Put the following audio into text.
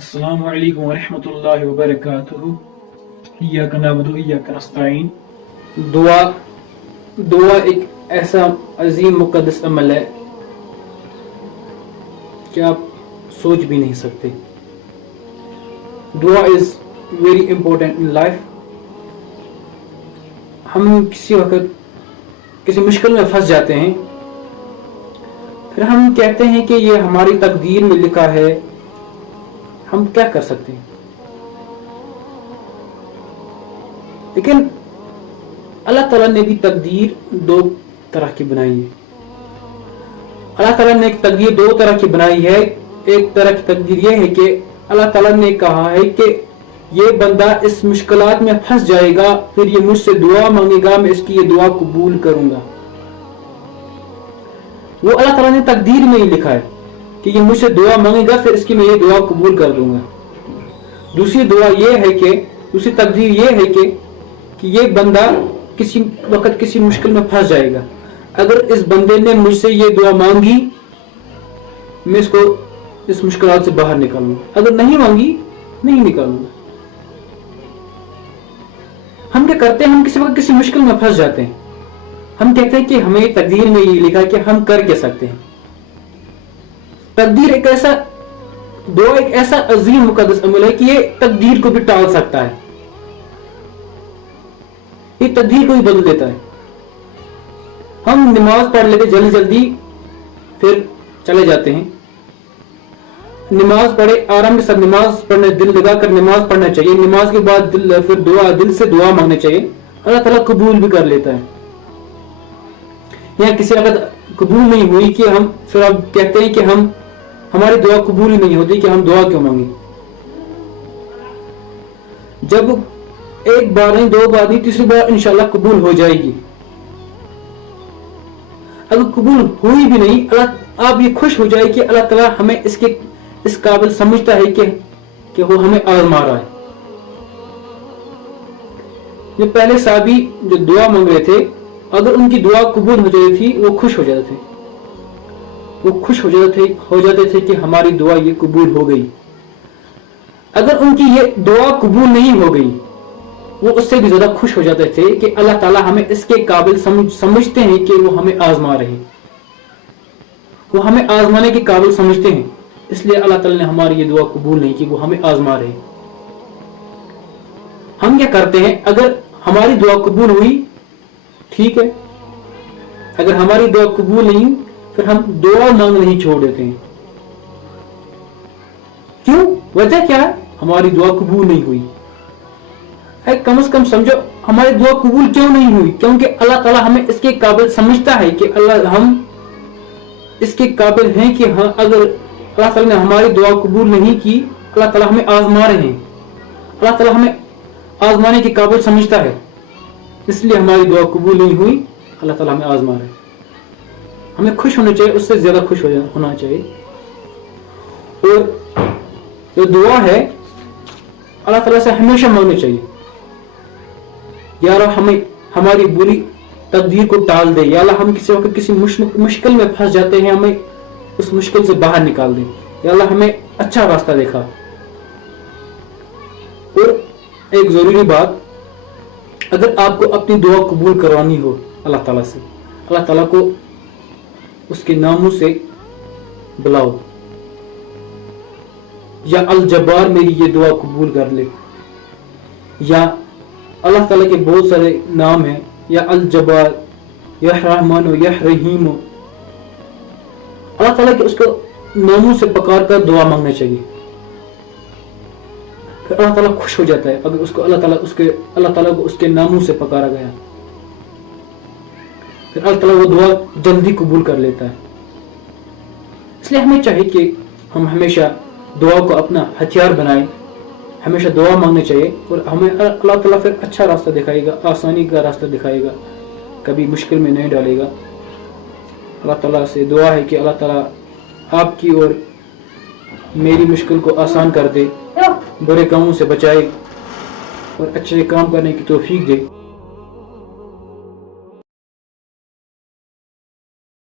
अस्सलामु अलैकुम वरहमतुल्लाहि वबरकातुहू। इय्याका नअबुदु व इय्याका नस्तईन। दुआ दुआ एक ऐसा अजीम मुक़द्दस अमल है कि आप सोच भी नहीं सकते। दुआ is very important in life. हम किसी वक्त किसी मुश्किल में फंस जाते हैं, फिर हम कहते हैं कि ये हमारी तकदीर में लिखा है, हम क्या कर सकते हैं। लेकिन अल्लाह ताला ने भी तकदीर दो तरह की बनाई है। अल्लाह ताला ने एक तकदीर दो तरह की बनाई है। एक तरह की तकदीर ये है कि अल्लाह ताला ने कहा है कि ये बंदा इस मुश्किलात में फंस जाएगा, फिर ये मुझसे दुआ मांगेगा, मैं इसकी ये दुआ कबूल करूंगा। वो अल्लाह ताला ने तकदीर में ही लिखा है कि ये मुझसे दुआ मांगेगा, फिर इसकी मैं ये दुआ कबूल कर दूंगा। दूसरी दुआ ये है कि दूसरी तकदीर ये है कि ये बंदा किसी वक्त किसी मुश्किल में फंस जाएगा। अगर इस बंदे ने मुझसे ये दुआ मांगी, मैं इसको इस मुश्किलात से बाहर निकालूंगा। अगर नहीं मांगी, नहीं निकालूंगा। हम क्या करते हैं, हम किसी वक्त किसी मुश्किल में फंस जाते हैं। हम कहते हैं कि हमें तकदीर में ये लिखा कि हम कर क्या सकते हैं। तकदीर एक ऐसा दुआ एक ऐसा अजीम मुक़द्दस अमल है कि ये तकदीर को भी टाल सकता है, ये तकदीर को भी बदल देता है। हम नमाज पढ़ लेते जल्दी जल्दी, फिर चले जाते हैं। नमाज पढ़े आराम के साथ, नमाज पढ़ने दिल लगाकर नमाज पढ़ना चाहिए। नमाज के बाद फिर दिल से दुआ मांगना चाहिए। अल्लाह ताला कबूल भी कर लेता है। या किसी वक्त कबूल नहीं हुई कि हम फिर अब कहते हैं कि हमारी दुआ कबूल ही नहीं होती, कि हम दुआ क्यों मांगे। जब एक बार नहीं, दो बार नहीं, तीसरी बार इंशाल्लाह कबूल हो जाएगी। अगर कबूल हुई भी नहीं, अल्लाह आप ये खुश हो जाए कि अल्लाह ताला हमें इस काबिल समझता है कि वो हमें आजमा रहा है। जो पहले साहबी जो दुआ मांग रहे थे, अगर उनकी दुआ कबूल हो जाती थी, वो खुश हो जाते थे। वो खुश हो जाते थे कि हमारी दुआ ये कबूल हो गई। अगर उनकी ये दुआ कबूल नहीं हो गई, वो उससे भी ज्यादा खुश हो जाते थे कि अल्लाह ताला हमें इसके काबिल समझते हैं कि वो हमें आजमा रहे, वो हमें आजमाने के काबिल समझते हैं, इसलिए अल्लाह ताला ने हमारी ये दुआ कबूल नहीं की, वो हमें आजमा रहे। हम क्या करते हैं, अगर हमारी दुआ कबूल हुई ठीक है, अगर हमारी दुआ कबूल नहीं, फिर हम दुआ मांगना ही छोड़ देते हैं। क्यों? वजह क्या है? हमारी दुआ कबूल नहीं हुई। कम से कम समझो हमारी दुआ कबूल क्यों नहीं हुई, क्योंकि अल्लाह ताला हमें इसके काबिल समझता है कि हम इसके काबिल हैं कि हाँ, अगर अल्लाह ताला ने हमारी दुआ कबूल नहीं की, अल्लाह ताला हमें आजमा रहे हैं। अल्लाह ताला हमें आजमाने के काबिल समझता है, इसलिए हमारी दुआ कबूल नहीं हुई, अल्लाह ताला हमें आजमा रहे हैं। हमें खुश होना चाहिए, उससे ज्यादा खुश होना चाहिए। और जो दुआ है अल्लाह ताला से हमेशा मांगनी चाहिए, यार हमें हमारी बुरी तकदीर को टाल दे, या अल्लाह हम किसी वक्त किसी मुश्किल में फंस जाते हैं, हमें उस मुश्किल से बाहर निकाल दे, या अल्लाह हमें अच्छा रास्ता दिखा। और एक जरूरी बात, अगर आपको अपनी दुआ कबूल करवानी हो अल्लाह ताला से, अल्लाह ताला को उसके नामों से बुलाओ, या अल जब्बार मेरी ये दुआ कबूल कर ले, या अल्लाह ताला के बहुत सारे नाम हैं, या अल जब्बार, या रहमान, या रहीम। अल्लाह ताला के उसको नामों से पकार कर दुआ मांगना चाहिए, फिर अल्लाह ताला खुश हो जाता है। अगर उसको अल्लाह ताला को उसके नामों से पकारा गया, फिर अल्लाह ताला वो दुआ जल्दी कबूल कर लेता है। इसलिए हमें चाहिए कि हम हमेशा दुआ को अपना हथियार बनाएं, हमेशा दुआ मांगनी चाहिए, और हमें अल्लाह ताला फिर अच्छा रास्ता दिखाएगा, आसानी का रास्ता दिखाएगा, कभी मुश्किल में नहीं डालेगा। अल्लाह ताला से दुआ है कि अल्लाह ताला आपकी और मेरी मुश्किल को आसान कर दे, बुरे कामों से बचाए और अच्छे काम करने की तौफीक दे।